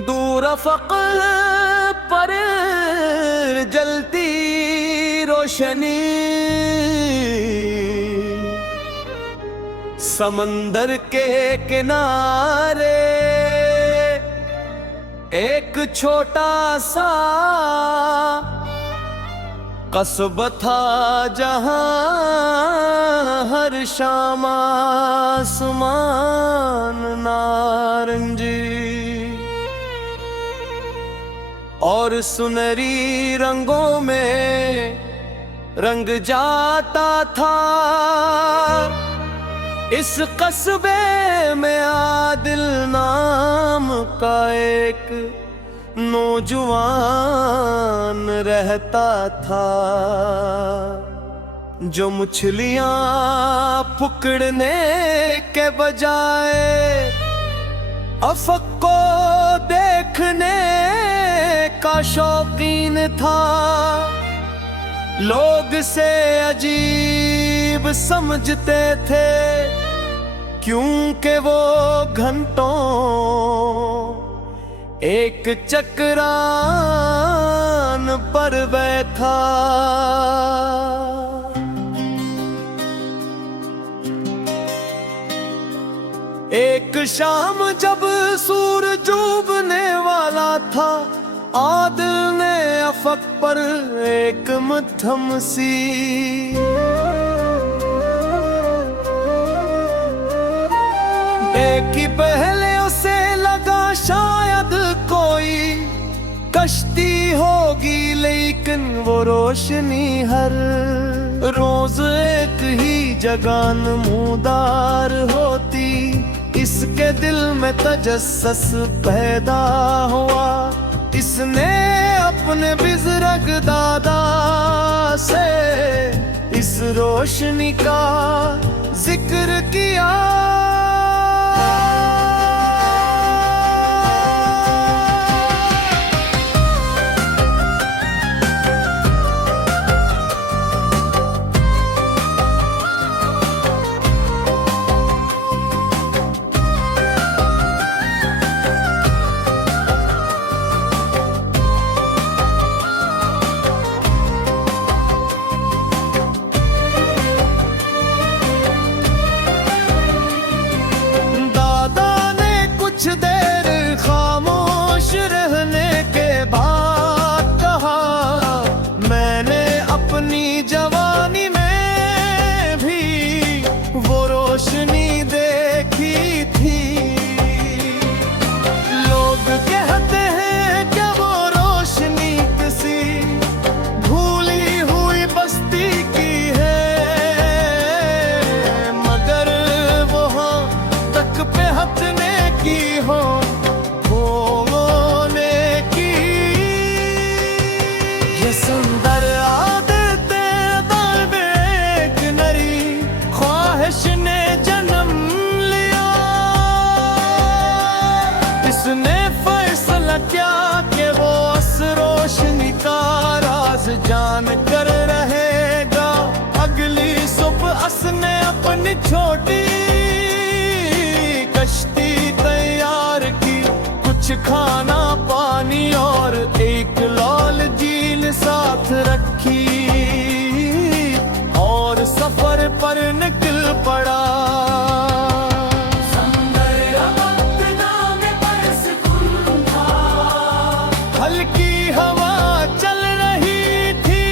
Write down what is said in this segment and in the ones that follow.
दूर अफक पर जलती रोशनी, समंदर के किनारे एक छोटा सा कस्बा था, जहां हर शाम आसमान नारंगी और सुनहरी रंगों में रंग जाता था। इस कस्बे में आदिल नाम का एक नौजवान रहता था, जो मछलियां पकड़ने के बजाय अफक को देखने का शौकीन था। लोग से अजीब समझते थे, क्योंकि वो घंटों एक चक्रान पर बैठा। एक शाम जब सूरज डूबने वाला था, आदिल ने अफक पर एक मध्यम सी देखी। पहले उसे लगा शायद कोई कश्ती होगी, लेकिन वो रोशनी हर रोज एक ही जगह नमूदार होती। इसके दिल में तजस्सुस पैदा हुआ। इसने अपने बुजुर्ग दादा से इस रोशनी का जिक्र किया। कुछ देर खामोश रहने के बाद कहा, मैंने अपनी जवानी में भी वो रोशनी देखी थी। लोग कहते हैं कि वो रोशनी किसी भूली हुई बस्ती की है, मगर वहाँ तक पहुँचने की हो होने की ये सुंदर आदतें में एक नई ख्वाहिश ने जन्म लिया। इसने फैसला किया कि वो उस रोशनी का राज जान कर रहेगा। अगली सुबह उसने अपनी छोटी कश्ती तैयार की, कुछ खाना पानी और एक लाल झील साथ रखी और सफर पर निकल पड़ा। हल्की हवा चल रही थी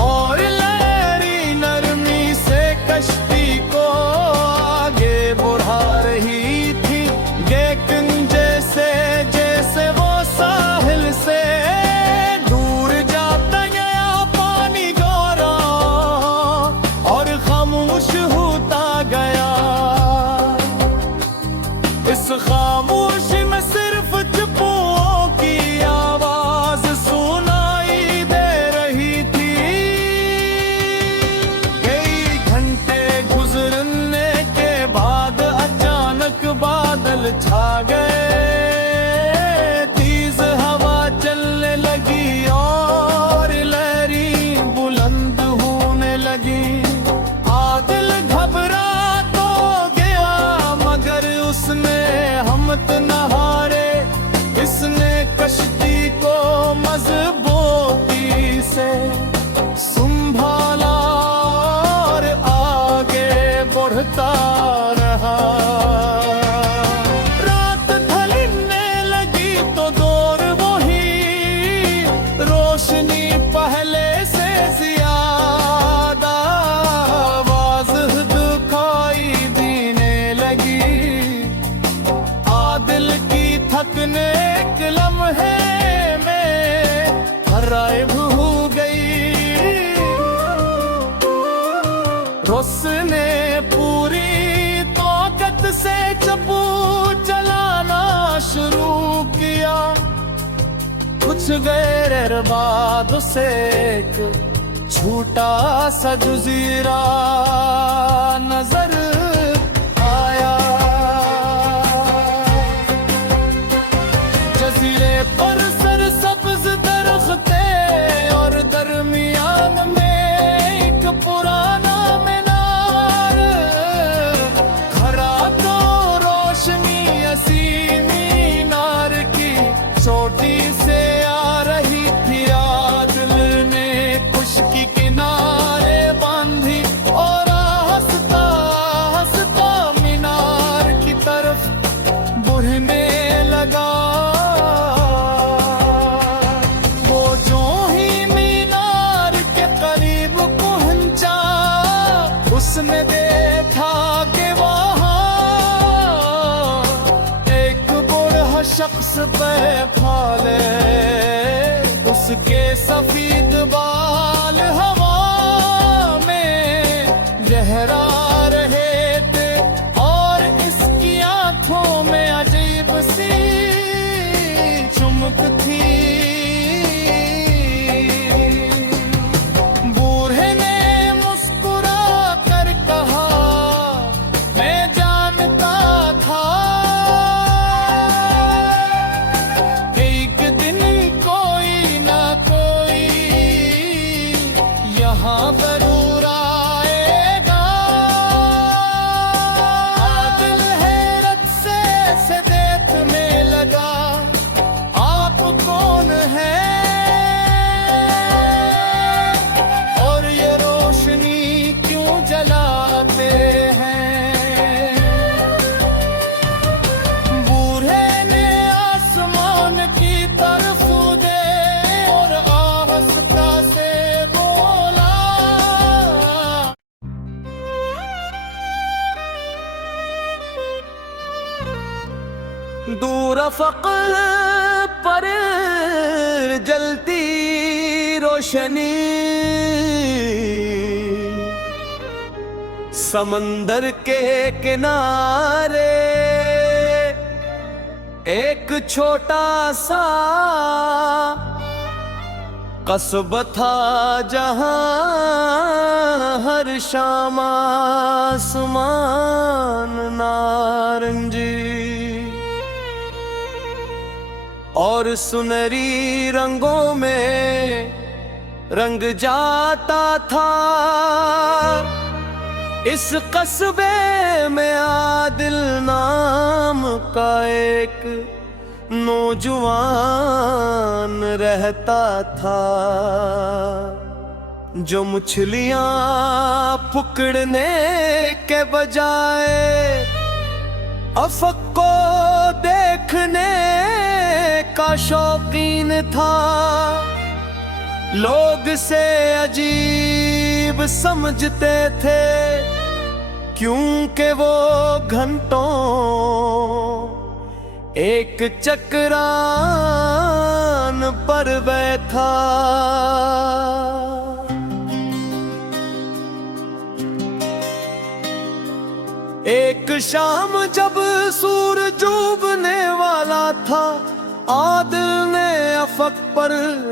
और लहरी नरमी से कश्ती को आगे बढ़ा रही थी। लेकिन जैसे जैसे वो साहिल से दूर जाता गया, पानी गहरा और खामोश होता गया। इस खामोशी में सिर्फ चुप्पों की आवाज सुनाई दे रही थी। कई घंटे गुजरने के बाद अचानक बादल छा गए। तेज हवा चलने लगी और लहरी बुलंद होने लगी। आदिल घबरा तो गया, मगर उसने हिम्मत न हंसता रहा। रात ढलने लगी तो दौर वही, रोशनी पहले से ज्यादा वाज़ह दिखाई देने लगी। आदिल की थकने के लम्हे में गायब हो गई। उसने पूरी ताकत से चप्पू चलाना शुरू किया। कुछ देर बाद उसे एक छोटा सा जज़ीरा नजर आया। जज़ीरे पर सरसब्ज़ दरख्ते और दरमियान में एक पुराना मीनार खड़ा। तो रोशनी ऐसी मीनार की चोटी से आ रही थी। आदिल ने खुशकी किनारे बांधी और हंसता हंसता मीनार की तरफ बढ़ने लगा। वो जो ही मीनार के करीब पहुंचा, उसने देखा कि वहाँ एक बूढ़ा शख्स पे फाले, उसके सफेद बाल हवा में लहरा रहे थे और इसकी आंखों में अजीब सी चमक थी। बूढ़े ने मुस्कुरा कर कहा, मैं जानता था एक दिन कोई ना कोई यहाँ जरूर आएगा। आदिल हैरत से देखने लगा, आप कौन हैं और ये रोशनी क्यों जलाते हैं? बूढ़े ने आसमान की तरफ दे और आवाज़ से बोला, दूर अफ़क़ पर जलती रोशनी, समंदर के किनारे एक छोटा सा कस्बा था, जहां हर शाम आसमान नारंगी और सुनहरी रंगों में रंग जाता था। इस कस्बे में आदिल नाम का एक नौजवान रहता था, जो मछलियां पकड़ने के बजाय अफ़क़ को देखने का शौकीन था। लोग से अजीब समझते थे क्योंकि वो घंटों एक चक्रान पर बैठा। एक शाम जब सूरज डूबने वाला था, आदिल ने अफ़क़ पर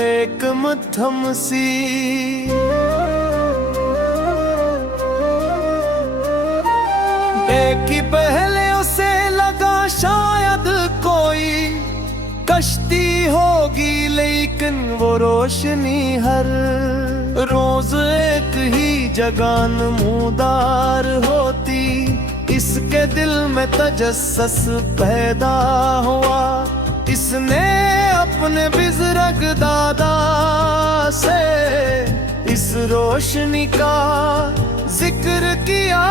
एक मध्यम सी देखी। पहले उसे लगा शायद कोई कश्ती होगी, लेकिन वो रोशनी हर रोज एक ही जगह नमूदार होती। इसके दिल में तजस्सुस पैदा हुआ। इसने अपने बुजुर्ग दादा से इस रोशनी का जिक्र किया।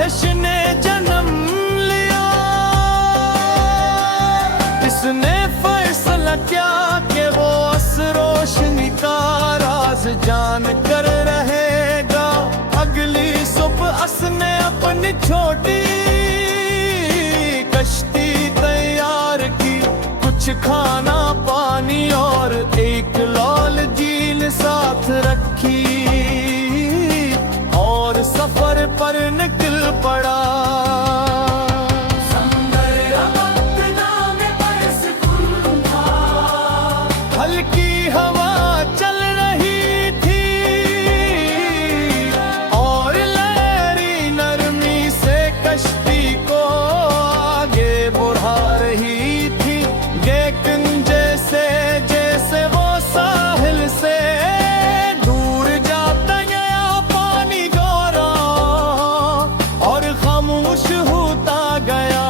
ख्वाहिश ने जन्म लिया, इसने फैसला किया कि वो इस रोशनी का राज जान कर रहेगा। अगली सुबह उसने अपनी छोटी कश्ती तैयार की, कुछ खाना पानी और एक लाल झील साथ रखी, और सफर पर निकल पड़ा। हल्की हवा चल रही थी और लहरी नरमी से कश्ती को आगे बढ़ा रही थी। लेकिन जैसे जैसे वो साहिल से दूर जाता गया, पानी गहरा और खामोश होता गया।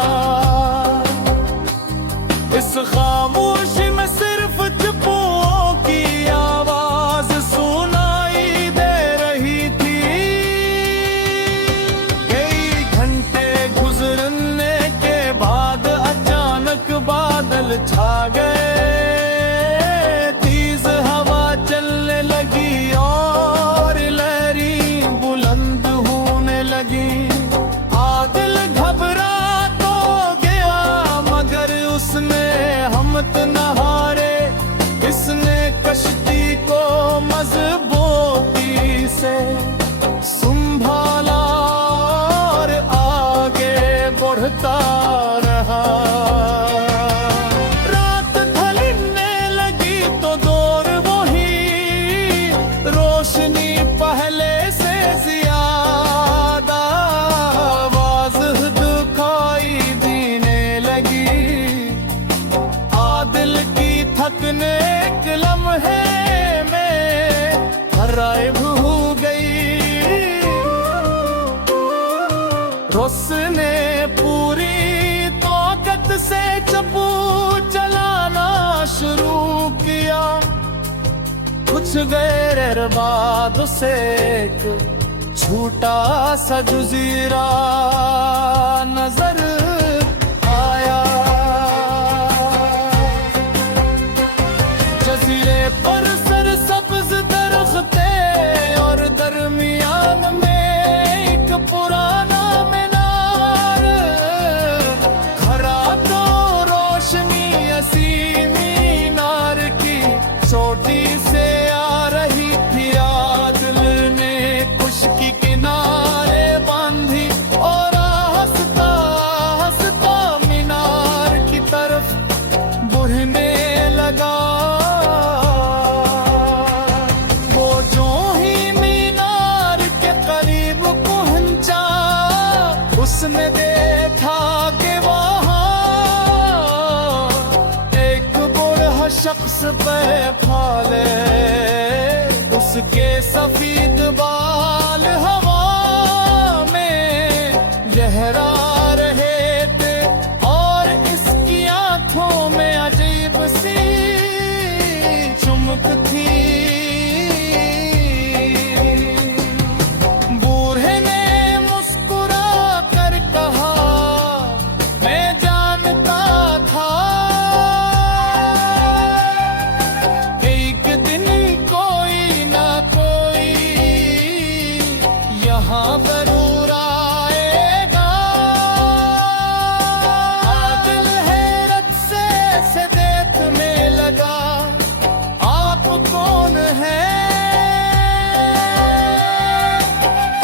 इस खामोशी में सिर्फ चुप्पों की आवाज सुनाई दे रही थी। कई घंटे गुजरने के बाद अचानक बादल छा गए, तेज हवा चलने लगी और लहरें बुलंद होने लगी। आदिल घबरा तो गया मगर उसने हिम्मत न हारे। इसने कश्ती को मजबूती से संभाला और आगे बढ़ता रहा। रात ढलने लगी तो दौर वही, रोशनी पहले से ज्यादा वाज़ह दिखाई देने लगी। आदिल की थकने एक लम्हे में गायब हो गई। उसने पूरी ताकत से चप्पू चलाना शुरू किया। कुछ देर बाद उसे एक छोटा सा जजीरा नजर आया। जजीरे पर सरसब्ज दरख्ते और दरमियान में एक पुराना मीनार खड़ा, तो रोशनी ऐसी मीनार की चोटी से आ रही थी। आदिल ने खुशकी किनारे बांधी और हंसता हंसता मीनार की तरफ बढ़ने लगा। वो जो ही मीनार के करीब पहुंचा, उसने देखा कि वहां एक बूढ़ा शख्स बैठा है। उसके सफेद बाल हवा में लहरा रहे थे और इसकी आंखों में अजीब सी चमक थी। बूढ़े ने मुस्कुरा कर कहा, मैं जानता था एक दिन कोई ना कोई यहाँ जरूर आएगा। आदिल हैरत से देखने लगा, आप कौन हैं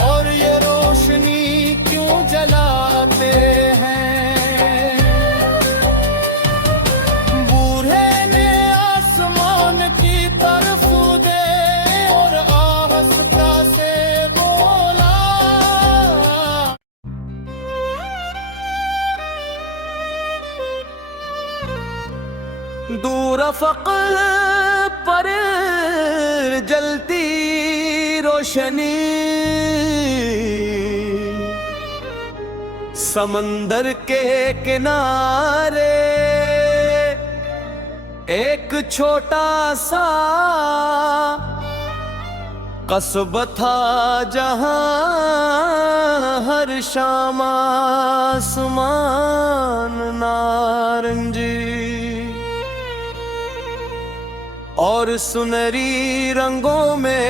और ये रोशनी क्यों जलाते हैं। बूढ़े ने आसमान की तरफ दे और आस्था से बोला, दूर अफक पर जलती रोशनी, समंदर के किनारे एक छोटा सा कस्बा था जहां हर शाम आसमान नारंगी और सुनहरी रंगों में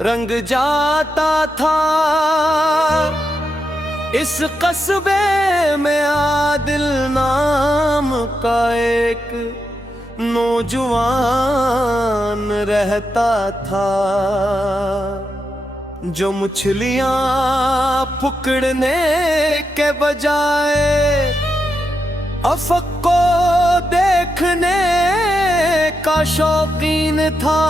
रंग जाता था। इस कस्बे में आदिल नाम का एक नौजवान रहता था, जो मछलियां पकड़ने के बजाय अफक को देखने का शौकीन था।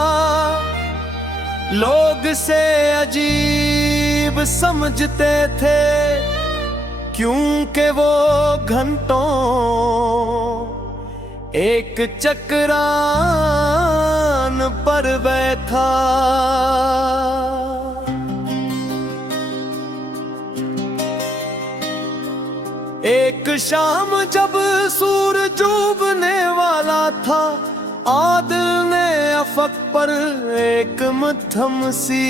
लोग से अजीब समझते थे क्योंकि वो घंटों एक चक्रान पर बैठा। एक शाम जब सूरज डूबने वाला था, आदिल ने अफक पर एक मध्यम सी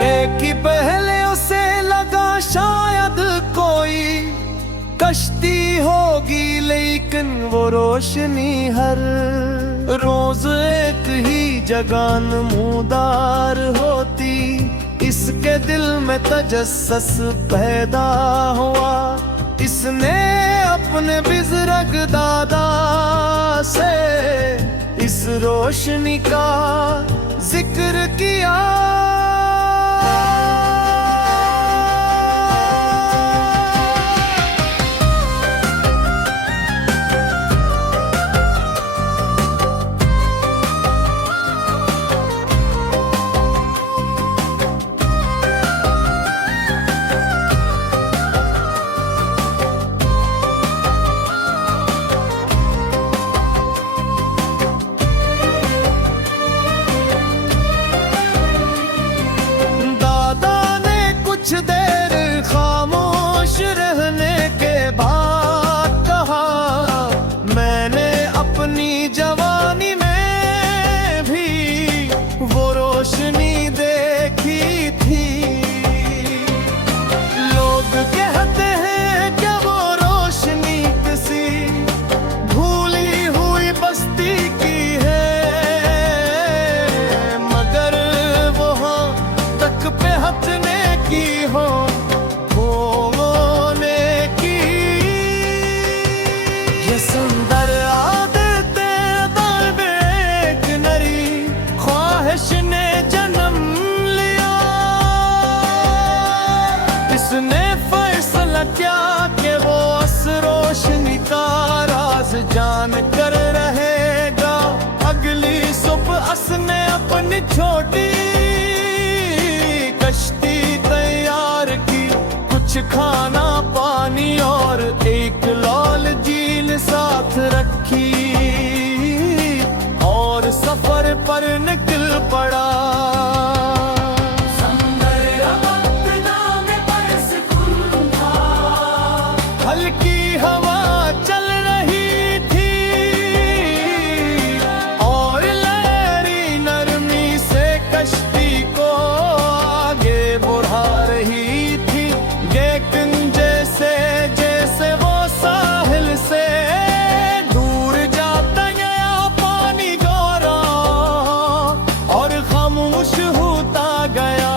देखी। पहले उसे लगा शायद कोई कश्ती होगी, लेकिन वो रोशनी हर रोज एक ही जगह नमूदार होती। इसके दिल में तजस्सुस पैदा हुआ। इसने अपने बुजुर्ग दादा से इस रोशनी का जिक्र किया। कुछ देर खामोश रहने के बाद कहा, मैंने अपनी जवानी में भी वो रोशनी देखी थी। लोग कहते हैं कि वो रोशनी किसी भूली हुई बस्ती की है, मगर वहाँ तक पहुँचने की हो होने की ये सुंदर आदतें एक नरी ख्वाहिश ने जन्म लिया। इसने फैसला किया कि वो इस रोशनी का राज जान कर रहेगा। अगली सुबह उसने अपनी छोटी कश्ती तैयार की, कुछ खाना पानी और एक लाल झील साथ रखी और सफर पर निकल पड़ा। हल्की हवा चल रही थी और लहरी नरमी से कश्ती को आगे बढ़ा रही थी। लेकिन जैसे जैसे वो साहिल से दूर जाता गया, पानी गहरा और खामोश होता गया।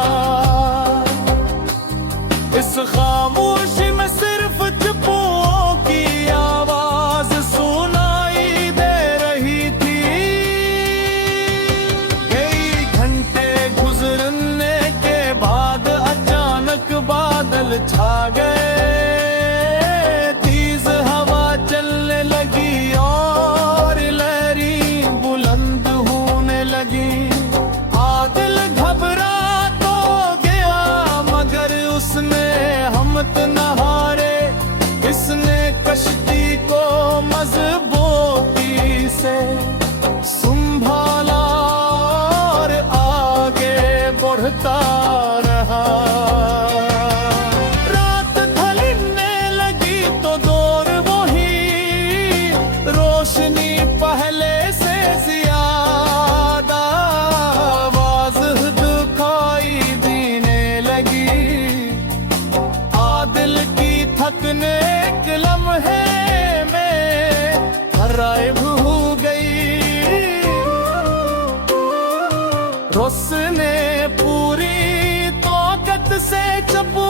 इस खामोशी में सिर्फ चुप्पुओं की आवाज सुनाई दे रही थी। कई घंटे गुजरने के बाद अचानक बादल छा गए। तेज हवा चलने लगी और लहरी बुलंद होने लगी। आदिल घबरा तो गया, मगर उसने हिम्मत न हारे। इसने कश्ती को मजबूती से संभाला और आगे बढ़ता रहा। रात ढलने लगी तो दूर वही रोशनी उसने पूरी ताकत से चप्पू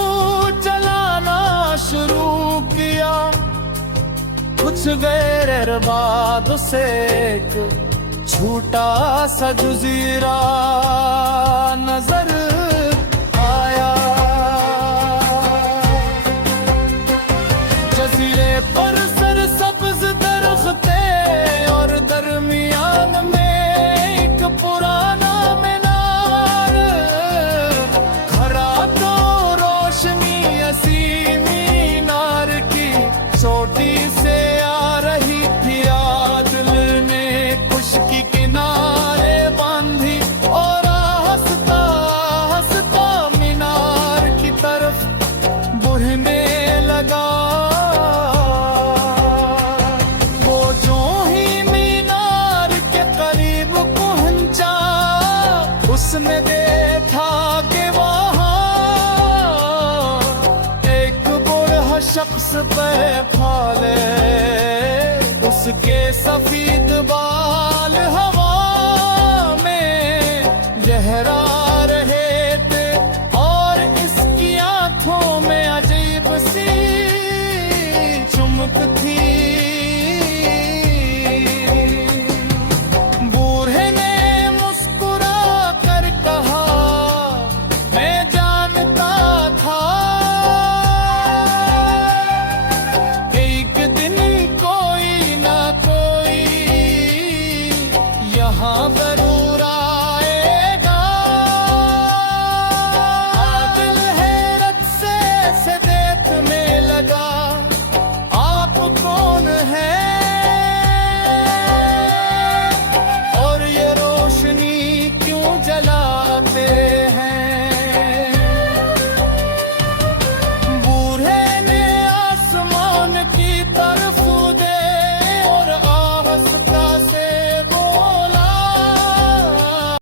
चलाना शुरू किया। कुछ देर बाद उसे एक छोटा सा जजीरा नजर आया। जजीरे पर सरसब्ज दरख्ते और दरमियान में एक पुराना मीनार खड़ा। तो रोशनी ऐसी मीनार की चोटी से आ रही थी। दिल ने खुशकी किनारे बांधी और हंसता हंसता मीनार की तरफ बढ़ने लगा। वो जो ही मीनार के करीब पहुंचा, उसने देखा कि वहाँ एक बूढ़ा शख्स पे खाले, उसके सफेद बाल हवा में लहरा रहे थे और इसकी आंखों में अजीब सी चमक थी।